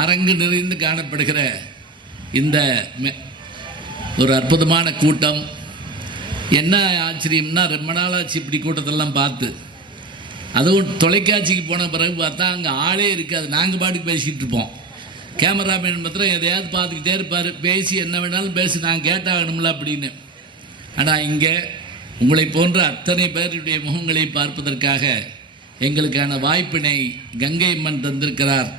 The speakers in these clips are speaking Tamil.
அரங்கு நிறைந்து காணப்படுகிற இந்த ஒரு அற்புதமான கூட்டம். என்ன ஆச்சரியம்னா, ரொம்ப நாளாச்சு இப்படி கூட்டத்தெல்லாம் பார்த்து. அதுவும் தொலைக்காட்சிக்கு போன பிறகு பார்த்தா அங்கே ஆளே இருக்காது. நாங்கள் பாட்டுக்கு பேசிகிட்டு இருப்போம். கேமராமேன் மாத்திரம் எதையாவது பார்த்துக்கிட்டே இருப்பார். பேசி என்ன வேணாலும் பேசி நான் கேட்டாகணும்ல அப்படின்னு. ஆனால் இங்கே உங்களை போன்ற அத்தனை பேருடைய முகங்களை பார்ப்பதற்காக எங்களுக்கான வாய்ப்பினை கங்கை அம்மன் தந்திருக்கிறார்.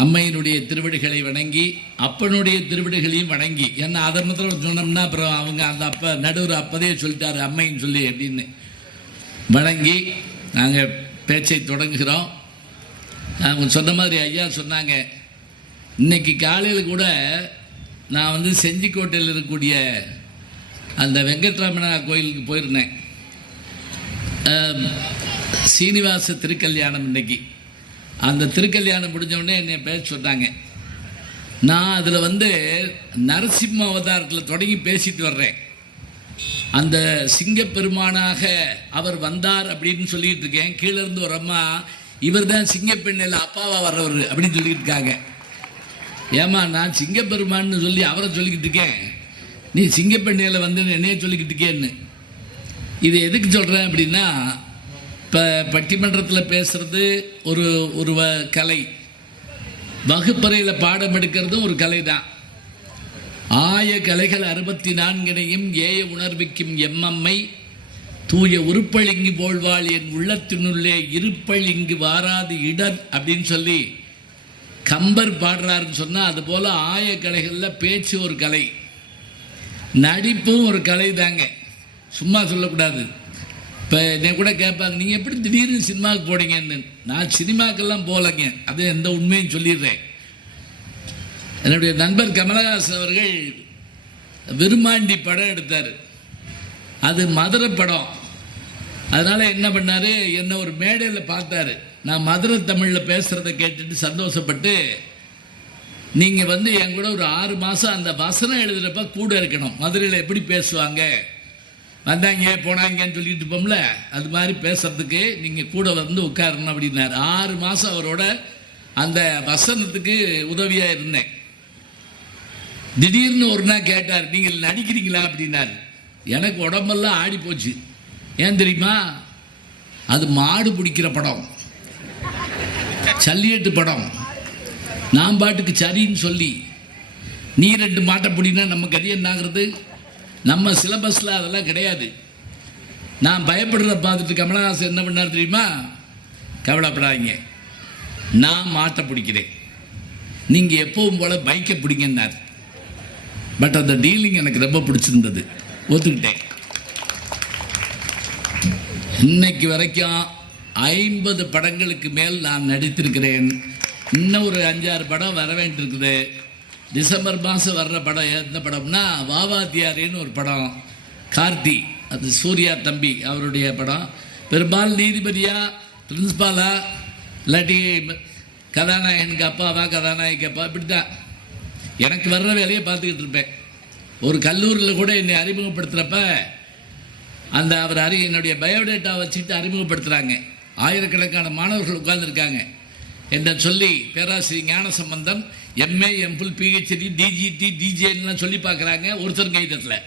அம்மையினுடைய திருவடிகளை வணங்கி அப்பனுடைய திருவடிகளையும் வணங்கி, ஏன்னா அதை மாத்திரம் சொன்னோம்னா அப்புறம் அவங்க அந்த அப்போ நடுவர் அப்போதே சொல்லிட்டார் அம்மைன்னு சொல்லி அப்படின்னு வணங்கி நாங்கள் பேச்சை தொடங்குகிறோம். அவங்க சொன்ன மாதிரி ஐயா சொன்னாங்க, இன்றைக்கி காலையில் கூட நான் செஞ்சிக்கோட்டையில் இருக்கக்கூடிய அந்த வெங்கட்ராமனா கோயிலுக்கு போயிருந்தேன். சீனிவாச திருக்கல்யாணம் இன்றைக்கி. அந்த திருக்கல்யாணம் முடிஞ்சவுடனே என்னை பேச சொன்னாங்க. நான் அதில் நரசிம்ம அவதாரத்தில் தொடங்கி பேசிட்டு வர்றேன். அந்த சிங்கப்பெருமானாக அவர் வந்தார் அப்படின்னு சொல்லிட்டு இருக்கேன். கீழே இருந்து ஒரு அம்மா, இவர் தான் சிங்கப்பெண்ணில் அப்பாவா வர்றவர் அப்படின்னு சொல்லிட்டு இருக்காங்க. ஏமா, நான் சிங்கப்பெருமான்னு சொல்லி அவரை சொல்லிக்கிட்டு இருக்கேன், நீ சிங்கப்பெண்ணில் என்னையே சொல்லிக்கிட்டு இருக்கேன்னு. இது எதுக்கு சொல்கிறேன் அப்படின்னா, இப்போ பட்டிமன்றத்தில் பேசுகிறது ஒரு கலை, வகுப்பறையில் பாடம் எடுக்கிறதும் ஒரு கலை தான். ஆய கலைகள் 64 ஏய உணர்விக்கும் எம்மம்மை தூய உருப்பழிங்கு போல்வாள் என் உள்ளத்தினுள்ளே இருப்பள் இங்கு வாராது இடர் அப்படின்னு சொல்லி கம்பர் பாடுறாருன்னு சொன்னால், அதுபோல் ஆய கலைகளில் பேச்சு ஒரு கலை, நடிப்பும் ஒரு கலை தாங்க. சும்மா சொல்லக்கூடாது. இப்போ என்னை கூட கேட்பாங்க, நீங்கள் எப்படி திடீர்னு சினிமாவுக்கு போனீங்கன்னு. நான் சினிமாக்கெல்லாம் போகலைங்க, அது எந்த உண்மையும் சொல்லிடுறேன். என்னுடைய நண்பர் கமலஹாசன் அவர்கள் விருமாண்டி படம் எடுத்தார். அது மதுரை படம். அதனால் என்ன பண்ணார், என்னை ஒரு மேடையில் பார்த்தாரு. நான் மதுரை தமிழில் பேசுகிறத கேட்டுட்டு சந்தோஷப்பட்டு, நீங்கள் என் கூட ஒரு 6 மாதம் அந்த வசனம் எழுதுகிறப்ப கூட இருக்கணும். மதுரையில் எப்படி பேசுவாங்க, வந்தாங்க போனாங்கன்னு சொல்லிட்டு இருப்போம்ல, அது மாதிரி பேசுறதுக்கு நீங்கள் கூட உட்காரணும் அப்படின்னாரு. 6 மாதம் அவரோட அந்த வசனத்துக்கு உதவியாக இருந்தேன். திடீர்னு ஒரு நாள் கேட்டார், நீங்கள் நடிக்கிறீங்களா அப்படின்னாரு. எனக்கு உடம்பெல்லாம் ஆடி போச்சு. ஏன் தெரியுமா, அது மாடு பிடிக்கிற படம், சல்லியட்டு படம். நான் பாட்டுக்கு சரின்னு சொல்லி, நீ 2 மாட்டை பிடினா நம்ம கதி என்னாகிறது? நம்ம சிலபஸில் அதெல்லாம் கிடையாது. நான் பயப்படுறத பார்த்துட்டு கமலஹாசன் என்ன பண்ணார் தெரியுமா, கவலைப்படாதீங்க, நான் மாட்டை பிடிக்கிறேன், நீங்கள் எப்பவும் போல் பைக்கை பிடிங்கன்னார். பட் அந்த டீலிங் எனக்கு ரொம்ப பிடிச்சிருந்தது, ஒத்துக்கிட்டேன். இன்னைக்கு வரைக்கும் 50 படங்களுக்கு மேல் நான் நடித்திருக்கிறேன். இன்னும் ஒரு 5-6 படம் வர வேண்டியிருக்குது. டிசம்பர் மாதம் வர்ற படம் எந்த படம்னா, வாவாத்தியாரின்னு ஒரு படம், கார்த்தி, அது சூர்யா தம்பி அவருடைய படம். பெரும்பாலும் நீதிபதியா, பிரின்ஸ்பாலா, இல்லாட்டி கதாநாயகனுக்கு அப்பாவா, கதாநாயகி அப்பா, இப்படி தான் எனக்கு வர்ற வேலையை பார்த்துக்கிட்டு இருப்பேன். ஒரு கல்லூரியில் கூட என்னை அறிமுகப்படுத்துகிறப்ப அந்த அவர் என்னுடைய பயோடேட்டா வச்சுட்டு அறிமுகப்படுத்துகிறாங்க. ஆயிரக்கணக்கான மாணவர்கள் உட்கார்ந்துருக்காங்க. என்ன சொல்லி பேராசிரியர் ஞானசம்பந்தன் எம்ஏ, எம்பிள், பிஹெச்டி, டிஜிடி, டிஜேலாம் சொல்லி பார்க்குறாங்க. ஒருத்தர் கைதட்டில்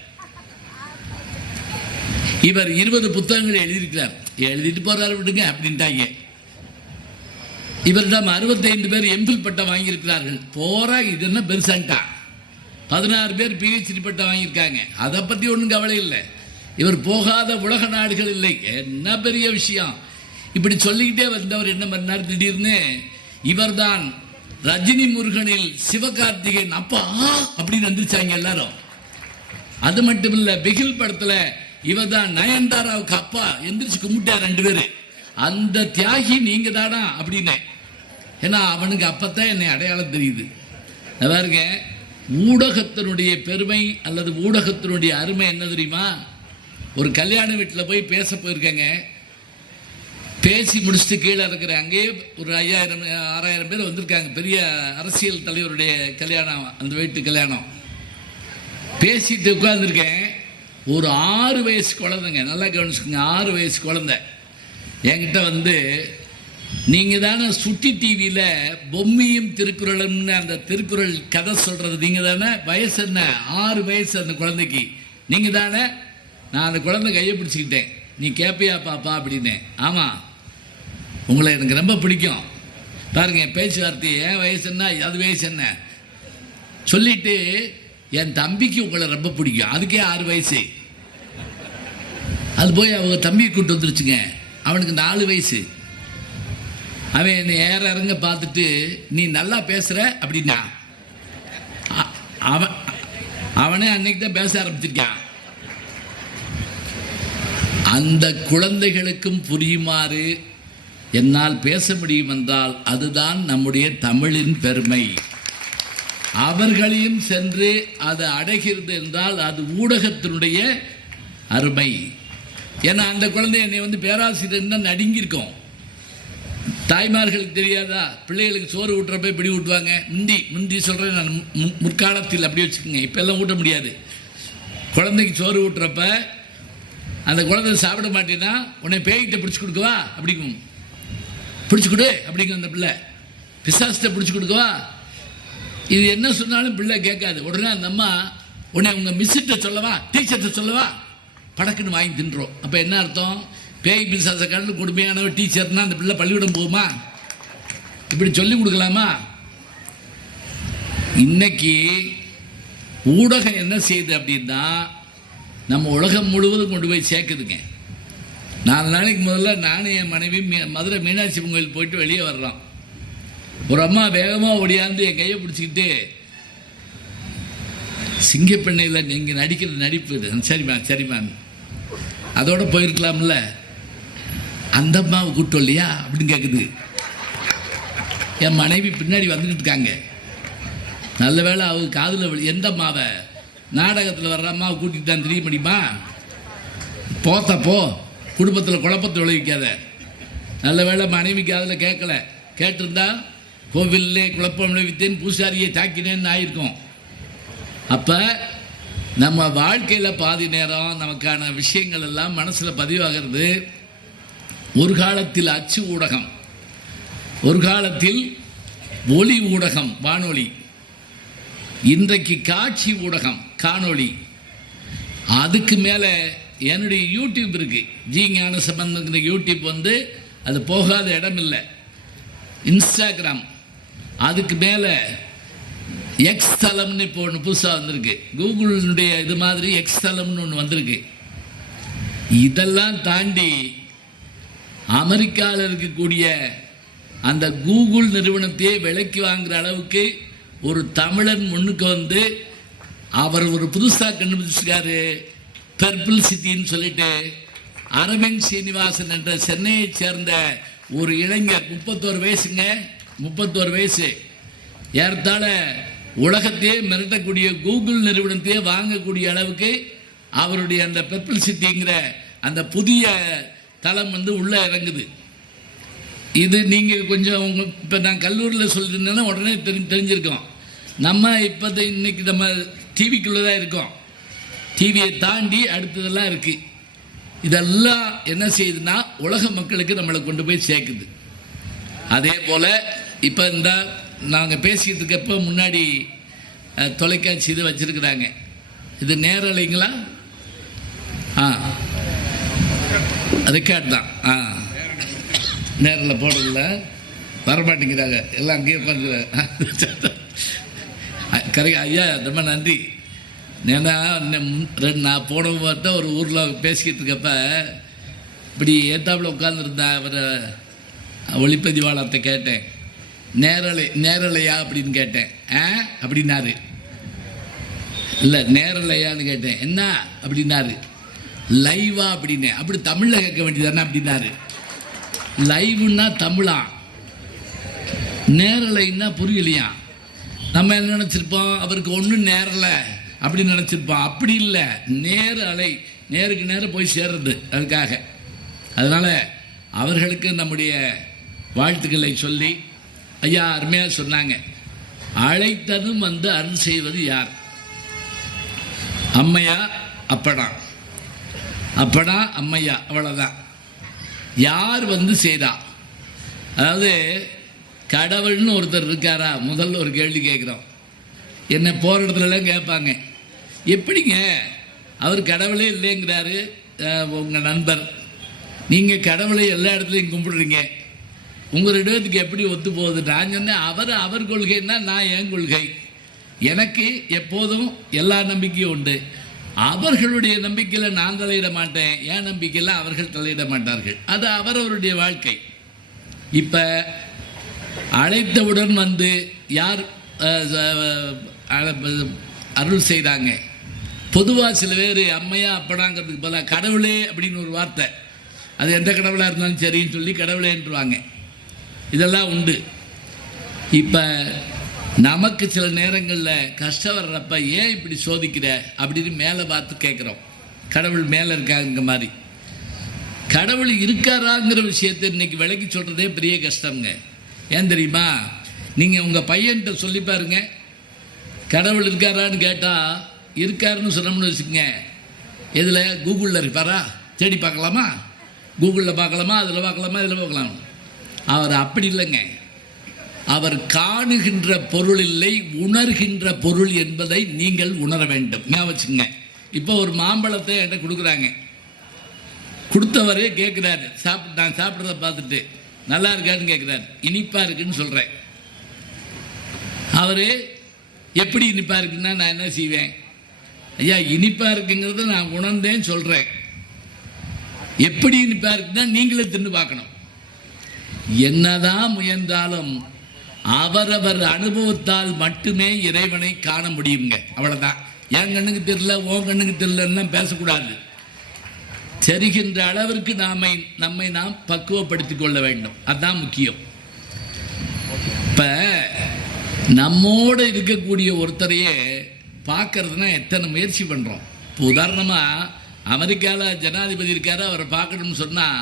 இவர் 20 புத்தகங்களை எழுதியிருக்கிறார். எழுதிட்டு போகிறாரு விடுங்க அப்படின்ட்டாங்க. இவரிடம் 65 பேர் எம்பிள் பட்டம் வாங்கியிருக்கிறார்கள். போகிறாங்க, இது என்ன பெருசான்ட்டா. 16 பேர் பிஹெச்டி பட்டம் வாங்கியிருக்காங்க. அதை பற்றி ஒன்றும் கவலை இல்லை. இவர் போகாத உலக நாடுகள் இல்லை, என்ன பெரிய விஷயம். இப்படி சொல்லிக்கிட்டே வந்தவர் என்ன பண்ணார், திடீர்னு இவர்தான் ரஜினி முருகனில் சிவகார்த்திகேயன் அப்பா அப்படின்னு வந்துருச்சாங்க எல்லாரும். அது மட்டும் இல்லை, பிகில் படத்தில் இவர் தான் நயன்தாராவுக்கு அப்பா, எந்திரிச்சு கும்பிட்டார் 2 பேர். அந்த தியாகி நீங்க தானா அப்படின்னு. ஏன்னா அவனுக்கு அப்பத்தான் என்னை அடையாளம் தெரியுது. பாருங்க, ஊடகத்தினுடைய பெருமை அல்லது ஊடகத்தினுடைய அருமை என்ன தெரியுமா. ஒரு கல்யாண வீட்டில் போய் பேச போயிருக்கேங்க. பேசி முடிச்சுட்டு கீழே இருக்கிற அங்கேயே ஒரு 5000-6000 பேர் வந்திருக்காங்க. பெரிய அரசியல் தலைவருடைய கல்யாணம், அந்த வீட்டு கல்யாணம். பேசிட்டு உட்கார்ந்துருக்கேன். ஒரு 6 வயசு குழந்தைங்க, நல்லா கவனிச்சுக்கோங்க, 6 வயசு குழந்தை என்கிட்ட நீங்கள் தானே சுட்டி டிவியில் பொம்மியும் திருக்குறளும்னு அந்த திருக்குறள் கதை சொல்கிறது நீங்கள் தானே? வயசு என்ன? 6 வயசு அந்த குழந்தைக்கு. நீங்கள் தானே? நான் அந்த குழந்தை கையை பிடிச்சிக்கிட்டேன். நீ கேட்பியா பாப்பா அப்படின்னேன். ஆமாம், உங்களை எனக்கு ரொம்ப பிடிக்கும். பாருங்க பேச்சுவார்த்தை. என் வயசு என்ன, அது வயசு என்ன சொல்லிட்டு, என் தம்பிக்கு உங்களை ரொம்ப பிடிக்கும், அதுக்கே 6 வயசு. அது போய் அவங்க தம்பியை கூப்பிட்டு வந்துருச்சுங்க, அவனுக்கு 4 வயசு. அவன் என்னை இறங்க பார்த்துட்டு, நீ நல்லா பேசுகிற அப்படின்னா, அவனே அன்னைக்கு தான் பேச ஆரம்பிச்சிருக்கான். அந்த குழந்தைகளுக்கும் புரியுமாறு என்னால் பேச முடியும் என்றால் அதுதான் நம்முடைய தமிழின் பெருமை. அவர்களையும் சென்று அது அடைகிறது என்றால் அது ஊடகத்தினுடைய அருமை. ஏன்னா அந்த குழந்தை என்னை பேராசிரியர் தான் நடுங்கியிருக்கோம். தாய்மார்களுக்கு தெரியாதா? பிள்ளைகளுக்கு சோறு ஊட்டுறப்ப இப்படி ஊட்டுவாங்க. முந்தி சொல்கிறேன் நான், முற்காலத்தில் அப்படி வச்சுக்கோங்க. இப்போ எல்லாம் ஊட்ட முடியாது. குழந்தைக்கு சோறு ஊட்டுறப்ப அந்த குழந்தை சாப்பிட மாட்டேன்னா உன்னை பேய்கிட்ட பிடிச்சி கொடுக்கவா அப்படிங்கும். பிடிச்சி கொடு அப்படிங்கும் அந்த பிள்ளை. பிசாசிட்ட பிடிச்சி கொடுக்கவா. இது என்ன சொன்னாலும் பிள்ளை கேட்காது. உடனே அந்த அம்மா உன்னை உங்கள் மிஸ்ஸிட்ட சொல்லவா, டீச்சர்கிட்ட சொல்லவா, படக்குன்னு வாங்கி தின்றோம். அப்போ என்ன அர்த்தம்? பேய் பிசாசை கண்டு கொடுமையான டீச்சர்னா அந்த பிள்ளை பள்ளிக்கூடம் போகுமா? இப்படி சொல்லி கொடுக்கலாமா? இன்னைக்கு ஊடகம் என்ன செய்யுது அப்படின்னா, நம்ம உலகம் முழுவதும் கொண்டு போய் சேர்க்குதுங்க. 4 நாளைக்கு முதல்ல நானும் என் மனைவி மதுரை மீனாட்சி கோயில் போயிட்டு வெளியே வர்றோம். ஒரு அம்மா வேகமாக ஓடியாந்து என் கையை பிடிச்சிக்கிட்டு, சிங்கப்பெண்ணையில் நீங்கள் நடிக்கிற நடிப்பு இது, சரிம்மா சரிம்மா, அதோட போயிருக்கலாம்ல, அந்த அம்மாவை கூட்டம் இல்லையா அப்படின்னு கேட்குது. என் மனைவி பின்னாடி வந்துக்கிட்டு இருக்காங்க. நல்ல வேளை அவங்க காதில் எந்த அம்மாவை, நாடகத்தில் வர்ற அம்மாவை கூட்டிகிட்டு தான் தெரிய முடியுமா? போத்தப்போ குடும்பத்தில் குழப்பத்தை விளைவிக்காத. நல்ல வேளை மனைவி காதில் கேட்கல. கேட்டிருந்தா கோவிலே குழப்பம் விளைவித்தேன், பூசாரியை தாக்கினேன்னு ஆயிருக்கும். அப்போ நம்ம வாழ்க்கையில் பாதி நேரம் நமக்கான விஷயங்கள் எல்லாம் மனசில் பதிவாகிறது. ஒரு காலத்தில் அச்சு ஊடகம், ஒரு காலத்தில் ஒலி ஊடகம் வானொலி, இன்றைக்கு காட்சி ஊடகம் காணொளி. அதுக்கு மேலே என்னுடைய யூடியூப் இருக்குது. ஜி ஞான சம்பந்தங்கிற யூடியூப் அது போகாத இடம் இல்லை. இன்ஸ்டாகிராம், அதுக்கு மேலே எக்ஸ் தளம்னு இப்போ ஒன்று புதுசாக வந்திருக்கு. கூகுளினுடைய இது மாதிரி எக்ஸ் தளம்னு ஒன்று வந்திருக்கு. இதெல்லாம் தாண்டி அமெரிக்காவில் இருக்கக்கூடிய அந்த கூகுள் நிறுவனத்தையே விலைக்கு வாங்குகிற அளவுக்கு ஒரு தமிழன் முன்னுக்கு அவர் ஒரு புதுசாக கண்டுபிடிச்சிருக்காரு, பர்பிள் சிட்டின்னு சொல்லிட்டு. அரவிந்த் சீனிவாசன் என்ற சென்னையை சேர்ந்த ஒரு இளைஞர், 31 வயசுங்க, 31 வயசு, ஏறத்தாழ உலகத்தையே மிரட்டக்கூடிய கூகுள் நிறுவனத்தையே வாங்கக்கூடிய அளவுக்கு அவருடைய அந்த பர்பிள் சிட்டிங்கிற அந்த புதிய தளம் உள்ளே இறங்குது. இது நீங்கள் கொஞ்சம் இப்போ நான் கல்லூரியில் சொல்லியிருந்தேன்னா உடனே தெரிஞ்சிருக்கோம். நம்ம இன்னைக்கு நம்ம டிவிக்குள்ளே தான் இருக்கோம். டிவியை தாண்டி அடுத்ததெல்லாம் இருக்குது. இதெல்லாம் என்ன செய்யுதுன்னா உலக மக்களுக்கு நம்மளை கொண்டு போய் சேர்க்குது. அதே போல் இப்போ நாங்கள் பேசிக்கிட்டு இருக்கப்போ முன்னாடி தொலைக்காட்சி இது வச்சுருக்குறாங்க. இது நேரலைங்களா? ரெக்கார்ட் தான். நேரில் போடுறதில்ல, வரமாட்டேங்கிறாங்க, எல்லாம் அங்கேயே உட்காந்து. கரெக்ட் ஐயா, ரொம்ப நன்றி. ஏன்னா நான் போன பார்த்தா ஒரு ஊரில் பேசிக்கிட்டு இருக்கப்ப இப்படி ஏத்தாப்பில் உட்காந்துருந்தேன். அவரை ஒளிப்பதிவாளர்கிட்ட கேட்டேன், நேரலையா அப்படின்னு கேட்டேன். அப்படின்னாரு. இல்லை நேரலையான்னு கேட்டேன். என்ன அப்படின்னாரு. லைவா அப்படின்னு. அப்படி தமிழில் கேட்க வேண்டியதானே அப்படின்னாரு. லைவுன்னா தமிழா, நேரலைன்னா புரியலையா. நம்ம என்ன நினச்சிருப்போம், அவருக்கு ஒன்றும் நேரலை அப்படின்னு நினச்சிருப்போம். அப்படி இல்லை, நேரலை, நேருக்கு நேரம் போய் சேர்றது. அதுக்காக அதனால் அவர்களுக்கு நம்முடைய வாழ்த்துக்களை சொல்லி, ஐயா அருமையாக சொன்னாங்க, அழைத்ததும் அருள் செய்வது யார்? அம்மையா அப்படா, அப்படா அம்மையா, அவ்வளோதான். யார் செய்தா? அதாவது கடவுள்னு ஒருத்தர் இருக்காரா, முதல்ல ஒரு கேள்வி கேட்குறோம். என்னை போகிற இடத்துலலாம் கேட்பாங்க, எப்படிங்க அவர் கடவுளே இல்லைங்கிறாரு உங்கள் நண்பர், நீங்கள் கடவுளை எல்லா இடத்துலையும் கும்பிடுறீங்க, உங்கள் இடத்துக்கு எப்படி ஒத்து போகுது? நான் சொன்னேன், அவர் கொள்கைன்னா நான் என் கொள்கை. எனக்கு எப்போதும் எல்லா நம்பிக்கையும் உண்டு. அவர்களுடைய நம்பிக்கையில் நான் தலையிட மாட்டேன், என் நம்பிக்கையில் அவர்கள் தலையிட மாட்டார்கள். அது அவரவருடைய வாழ்க்கை. இப்போ அழைத்தவுடன் வந்து யார் அருள் செய்தாங்க? பொதுவாக சில பேர் அம்மையா அப்படாங்கிறதுக்கு பதிலாக கடவுளே அப்படின்னு ஒரு வார்த்தை, அது எந்த கடவுளாக இருந்தாலும் சரின்னு சொல்லி கடவுளேன்றுவாங்க. இதெல்லாம் உண்டு. இப்போ நமக்கு சில நேரங்களில் கஷ்டம் வர்றப்ப ஏன் இப்படி சோதிக்கிற அப்படின்னு மேலே பார்த்து கேட்குறோம். கடவுள் மேலே இருக்காங்க மாதிரி. கடவுள் இருக்காராங்கிற விஷயத்தை இன்றைக்கி விளக்கி சொல்கிறதே பெரிய கஷ்டங்க. ஏன் தெரியுமா? நீங்கள் உங்கள் பையன்கிட்ட சொல்லி பாருங்க, கடவுள் இருக்காரான்னு கேட்டால் இருக்காருன்னு சொன்னோம்னு வச்சுக்கோங்க, இதில் கூகுளில் இருப்பாரா, தேடி பார்க்கலாமா, கூகுளில் பார்க்கலாமா, அதில் பார்க்கலாமா, இதில் பார்க்கலாம். அவர் அப்படி இல்லைங்க. அவர் காணுகின்ற பொருள் இல்லை, உணர்கின்ற பொருள் என்பதை நீங்கள் உணர வேண்டும். ஞாபகம் வச்சுக்கோங்க. இப்போ ஒரு மாம்பழத்தை என்கிட்ட கொடுக்குறாங்க, கொடுத்தவரே கேட்குறாரு, நான் சாப்பிட்றத பார்த்துட்டு நல்லா இருக்காருன்னு கேட்குறாரு. இனிப்பாக இருக்குன்னு சொல்கிறேன். அவர் எப்படி இனிப்பாக இருக்குன்னா நான் என்ன செய்வேன்? ஐயா இனிப்பாக இருக்குங்கிறத நான் உணர்ந்தேன்னு சொல்கிறேன். எப்படி இனிப்பாக இருக்குன்னா நீங்களே தின்னு பார்க்கணும். என்னதான் முயன்றாலும் அவரவர் அனுபவத்தால் மட்டுமே இறைவனை காண முடியுங்க. அவ்வளோதான். என் கண்ணுக்கு தெரியல, உன் கண்ணுக்கு தெரியலன்னா பேசக்கூடாது. தெரிகின்ற அளவிற்கு நம்மை நாம் பக்குவப்படுத்திக் கொள்ள வேண்டும். அதுதான் முக்கியம். இப்போ நம்மோடு இருக்கக்கூடிய ஒருத்தரையே பார்க்கறதுனா எத்தனை முயற்சி பண்ணுறோம். இப்போ உதாரணமாக அமெரிக்காவில் ஜனாதிபதி இருக்காரு, அவரை பார்க்கணும்னு சொன்னால்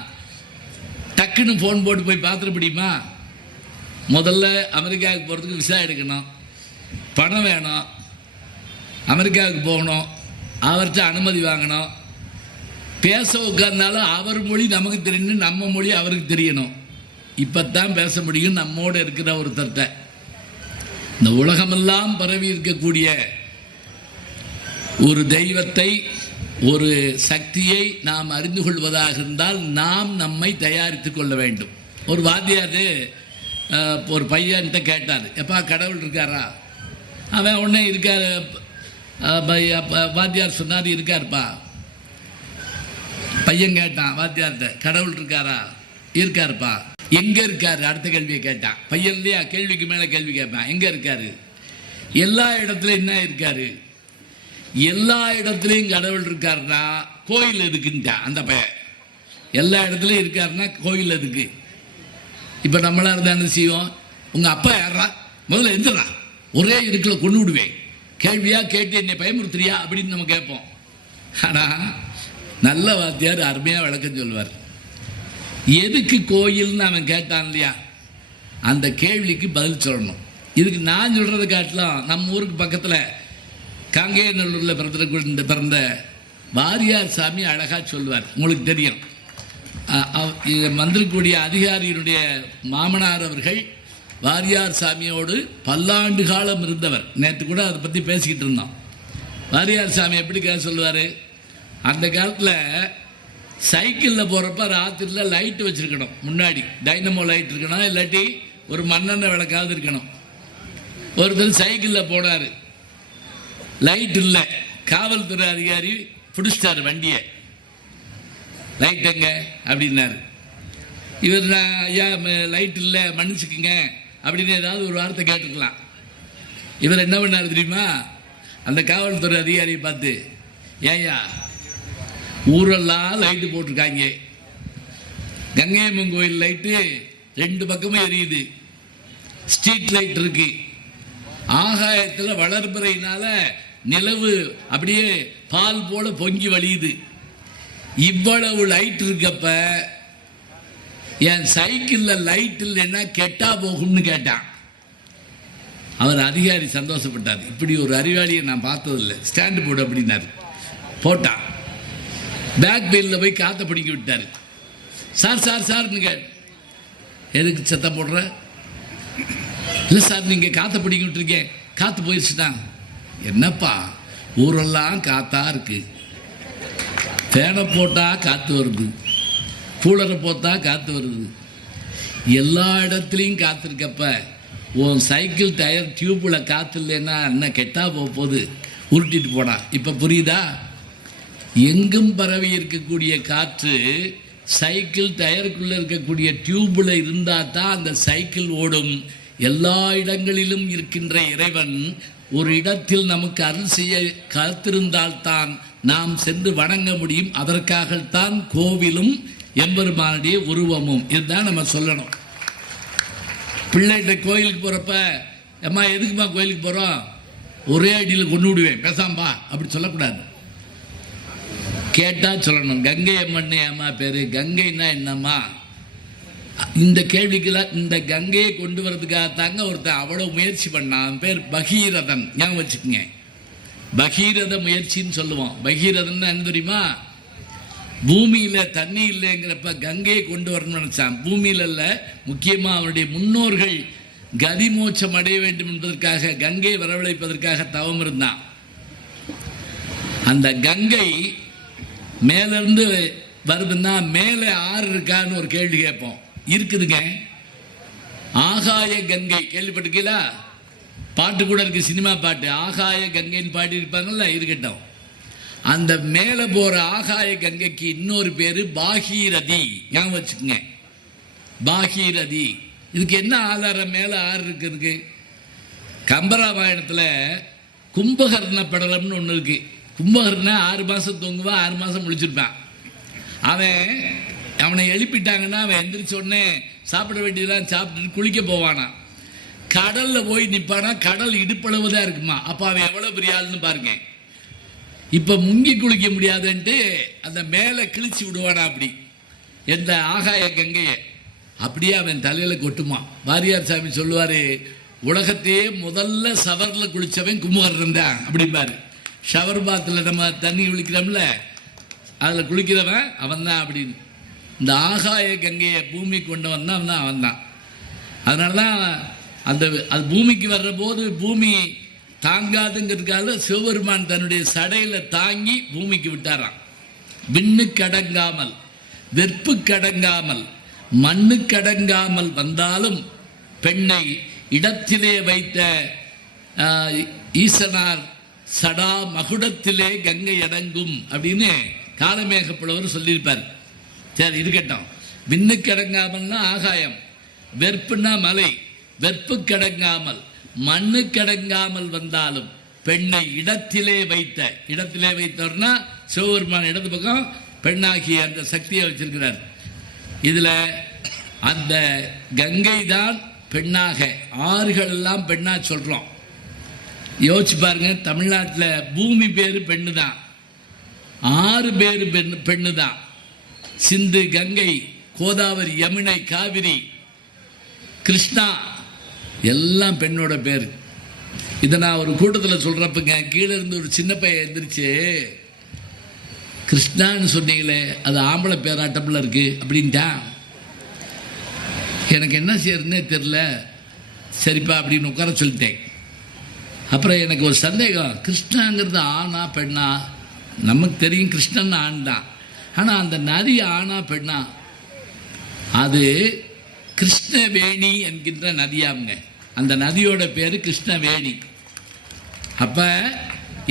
டக்குன்னு ஃபோன் போட்டு போய் பார்த்துட முடியுமா? முதல்ல அமெரிக்காவுக்கு போகிறதுக்கு விசா எடுக்கணும், பணம் வேணும், அமெரிக்காவுக்கு போகணும், அவர்கிட்ட அனுமதி வாங்கணும், பேச உட்கார்ந்தாலும் அவர் மொழி நமக்கு தெரியணும், நம்ம மொழி அவருக்கு தெரியணும். இப்போ தான் பேச முடியும் நம்மோடு இருக்கிற ஒருத்தர்கிட்ட. இந்த உலகமெல்லாம் பரவி இருக்கக்கூடிய ஒரு தெய்வத்தை, ஒரு சக்தியை நாம் அறிந்து கொள்வதாக இருந்தால் நாம் நம்மை தயாரித்து கொள்ள வேண்டும். ஒரு வாத்தியார் ஒரு பையன்கிட்ட கேட்டார், எப்பா கடவுள் இருக்காரா? அவன் உடனே இருக்கார். வாத்தியார் சொன்னார், இருக்காருப்பா. பையன் கேட்டான் வாத்தியார்கிட்ட, கடவுள் இருக்காரா? இருக்காருப்பா. எங்கே இருக்காரு? அடுத்த கேள்வியை கேட்டான். பையன் இல்லையா, கேள்விக்கு மேலே கேள்வி கேட்பான். எங்கே இருக்காரு? எல்லா இடத்துலையும் என்ன இருக்காரு? எல்லா இடத்துலையும் கடவுள் இருக்காருன்னா கோயில் இருக்குன்ட்டான் அந்த பையன். எல்லா இடத்துலையும் இருக்காருன்னா கோயில் இருக்கு. இப்போ நம்மளாக இருந்தால் என்ன செய்வோம்? உங்கள் அப்பா யாரா? முதல்ல எந்திரா, ஒரே இருக்குல்ல கொண்டு விடுவேன், கேள்வியாக கேட்டு என்னை பயமுறுத்துறியா அப்படின்னு நம்ம கேட்போம். ஆனால் நல்ல வாத்தியார் அருமையாக விளக்கம் சொல்லுவார். எதுக்கு கோயில்னு அவன் கேட்டான் இல்லையா, அந்த கேள்விக்கு பதில் சொல்லணும். இதுக்கு நான் சொல்கிறத காட்டலாம் நம்ம ஊருக்கு பக்கத்தில் காங்கேயநல்லூரில் பிறந்த வாரியார் சாமி அழகாக சொல்லுவார். உங்களுக்கு தெரியும், வந்திருக்கக்கூடிய அதிகாரியினுடைய மாமனார் அவர்கள் வாரியார் சாமியோடு பல்லாண்டு காலம் இருந்தவர். நேற்று கூட அதை பற்றி பேசிக்கிட்டு இருந்தோம். வாரியார் சாமி எப்படி சொல்லுவார்? அந்த காலத்தில் சைக்கிளில் போகிறப்ப ராத்திரியில் லைட்டு வச்சுருக்கணும், முன்னாடி டைனமோ லைட் இருக்கணும், இல்லாட்டி ஒரு மண்ணெண்ணெய் விளக்காவது இருக்கணும். ஒருத்தர் சைக்கிளில் போனார், லைட் இல்லை, காவல்துறை அதிகாரி பிடிச்சிட்டார் வண்டியை. லைட் எங்க அப்படின்னாரு. இவர், நான் ஐயா லைட் இல்லை மன்னிச்சுக்குங்க அப்படின்னு ஏதாவது ஒரு வார்த்தை கேட்டுக்கலாம். இவர் என்ன பண்ணார் தெரியுமா? அந்த காவல்துறை அதிகாரியை பார்த்து, ஏயா ஊரெல்லாம் லைட்டு போட்டிருக்காங்க, கங்கையம்மன் கோயில் லைட்டு 2 பக்கமும் எரியுது, ஸ்ட்ரீட் லைட் இருக்கு, ஆகாயத்தில் வளர்பிறையினால நிலவு அப்படியே பால் போல பொங்கி வழியுது, இவ்வளவு லைட் இருக்கப்ப என் சைக்கிளில் லைட் இல்லைன்னா கெட்டா போகும்னு கேட்டான். அவர் அதிகாரி சந்தோஷப்பட்டார். இப்படி ஒரு அறிவாளியை நான் பார்த்ததில்லை, ஸ்டாண்டு போடு அப்படின்னாரு. போட்டான். பேக் பெயிலில் போய் காற்றை பிடிக்க விட்டார். சார் சார் சார்னு எதுக்கு சத்தம் போடுற? இல்லை சார் நீங்கள் காற்றை பிடிக்கிட்டு இருக்கேன், காற்று போயிடுச்சுன்னா. என்னப்பா ஊரெல்லாம் காற்றா இருக்கு, ஃபேனை போட்டால் காற்று வருது, கூலரை போட்டால் காற்று வருது, எல்லா இடத்துலையும் காற்று இருக்கப்ப உன் சைக்கிள் டயர் டியூப்பில் காற்று இல்லைன்னா என்ன கெட்டா போகுது, உருட்டிட்டு போனா. இப்போ புரியுதா? எங்கும் பரவி இருக்கக்கூடிய காற்று சைக்கிள் டயருக்குள்ளே இருக்கக்கூடிய டியூப்பில் இருந்தால் தான் அந்த சைக்கிள் ஓடும். எல்லா இடங்களிலும் இருக்கின்ற இறைவன் ஒரு இடத்தில் நமக்கு அருள் செய்ய காத்திருந்தால்தான் நாம் சென்று வணங்க முடியும். அதற்காகத்தான் கோவிலும் எம்பெருமானுடைய உருவமும். இதுதான் நம்ம சொல்லணும். பிள்ளைகிட்ட கோயிலுக்கு போகிறப்ப, அம்மா எதுக்குமா கோயிலுக்கு போகிறோம், ஒரே அடியில் கொண்டு விடுவேன் பேசாம்பா அப்படி சொல்லக்கூடாது. கேட்டால் சொல்லணும். கங்கை அம்மன் அம்மா பேர், கங்கைன்னா என்னம்மா? இந்த கேள்விக்கெல்லாம் இந்த கங்கையை கொண்டு வரதுக்காகத்தாங்க ஒருத்தன் அவ்வளோ முயற்சி பண்ணான். அவன் பேர் பகீரதன். ஞாபகம் வச்சுக்கோங்க, பகீரத முயற்சின்னு சொல்லுவோம். பகீரதன் என்ன தெரியுமா? பூமியில் தண்ணி இல்லைங்கிறப்ப கங்கையை கொண்டு வரணும்னு நினச்சான். பூமியில் இல்லை, முக்கியமாக அவனுடைய முன்னோர்கள் கதிமோட்சம் அடைய வேண்டும் என்பதற்காக கங்கை வரவழைப்பதற்காக தவம் இருந்தான். அந்த கங்கை மேலேருந்து வருதுன்னா மேலே ஆறு இருக்கான்னு ஒரு கேள்வி கேட்போம். இருக்குதுங்க, ஆகாய கங்கை கேள்விப்பட்டிருக்கீங்களா? பாட்டு கூட இருக்கு, சினிமா பாட்டு, ஆகாய கங்கைன்னு பாடி இருப்பாங்கல்ல. இருக்கட்டும், அந்த மேலே போகிற ஆகாய கங்கைக்கு இன்னொரு பேர் பாகீரதி. ஞாபகம் வச்சுக்கோங்க, பாகீரதி. இதுக்கு என்ன ஆதாரம்? மேலே ஆறு இருக்குதுக்கு. கம்பராமாயணத்தில் கும்பகர்ண படலம்னு ஒன்று இருக்கு. கும்பகர்ணா 6 மாதம் தூங்குவான், 6 மாதம் முழிச்சிருப்பான். அவனை எழுப்பிட்டாங்கன்னா அவன் எந்திரிச்ச உடனே சாப்பிட வேண்டியதெல்லாம் சாப்பிட்டுட்டு குளிக்க போவானா. கடலில் போய் நிற்பானா, கடல் இடுப்பளவு தான் இருக்குமா. அப்போ அவன் எவ்வளோ பெரிய ஆளுன்னு பாருங்க. இப்போ முங்கி குளிக்க முடியாதுன்ட்டு அந்த மேலே கிழிச்சு விடுவானா. அப்படி எந்த ஆகாய கங்கையை அப்படியே அவன் தலையில் கொட்டுமா. வாரியார் சாமி சொல்லுவார், உலகத்தையே முதல்ல சவரில் குளித்தவன் கும்பகர்ணன் தான் அப்படிம்பாரு. ஷவர் பாத்தில் நம்ம தண்ணி குளிக்கிறோம்ல, அதில் குளிக்கிறவன் அவன் தான் அப்படின்னு. இந்த ஆகாய கங்கையை பூமி கொண்டு வந்தான் அவன் தான். அதனால தான் அது பூமிக்கு வர்ற போது பூமி தாங்காதுங்கிறதுக்காக சிவபெருமான் தன்னுடைய சடையில் தாங்கி பூமிக்கு விட்டாராம். விண்ணுக்கடங்காமல் வெற்புக்கடங்காமல் மண்ணுக்கடங்காமல் வந்தாலும் பெண்ணை இடத்திலே வைத்த ஈசனார் சடா மகுடத்திலே கங்கை அடங்கும் அப்படின்னு காலமேக புலவர் சொல்லியிருப்பார். சரி, இருக்கட்டும். விண்ணுக்கடங்காமல்னா ஆகாயம், வெற்புன்னா மலை, வெற்புக்கடங்காமல் மண்ணுக்கடங்காமல் வந்தாலும் பெண்ணை இடத்திலே வைத்தவர்னா சிவபெருமான் இடது பக்கம் பெண்ணாகிய அந்த சக்தியை வச்சிருக்கிறார். இதில் அந்த கங்கை தான் பெண்ணாக, ஆறுகள் எல்லாம் பெண்ணா சொல்கிறோம். யோசிச்சு பாருங்க, தமிழ்நாட்டில் பூமி பேர் பெண்ணு தான், 6 பேர் பெண்ணு தான். சிந்து, கங்கை, கோதாவரி, யமுனை, காவிரி, கிருஷ்ணா எல்லாம் பெண்ணோட பேர். இதை நான் ஒரு கூட்டத்தில் சொல்கிறப்பங்க கீழே இருந்து ஒரு சின்ன பையன் எழுந்திரிச்சு, கிருஷ்ணான்னு சொன்னீங்களே அது ஆம்பளை பேராட்டம்ல இருக்கு அப்படின்ட்டான். எனக்கு என்ன செய்யறதுன்னே தெரில. சரிப்பா அப்படின்னு உட்கார சொல்லிட்டேன். அப்புறம் எனக்கு ஒரு சந்தேகம், கிருஷ்ணாங்கிறது ஆணா பெண்ணா? நமக்கு தெரியும் கிருஷ்ணன் ஆண் தான், ஆனால் அந்த நதி ஆணா பெண்ணா? அது கிருஷ்ணவேணி என்கின்ற நதியாங்க. அந்த நதியோட பேர் கிருஷ்ணவேணி. அப்போ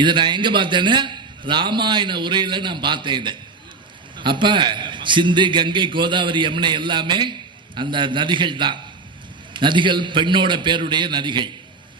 இதை நான் எங்கே பார்த்தேன்னு ராமாயண உரையில் நான் பார்த்தேன் இதை. அப்போ சிந்து, கங்கை, கோதாவரி, யமுனை எல்லாமே அந்த நதிகள் தான். நதிகள் பெண்ணோட பேருடைய நதிகள்.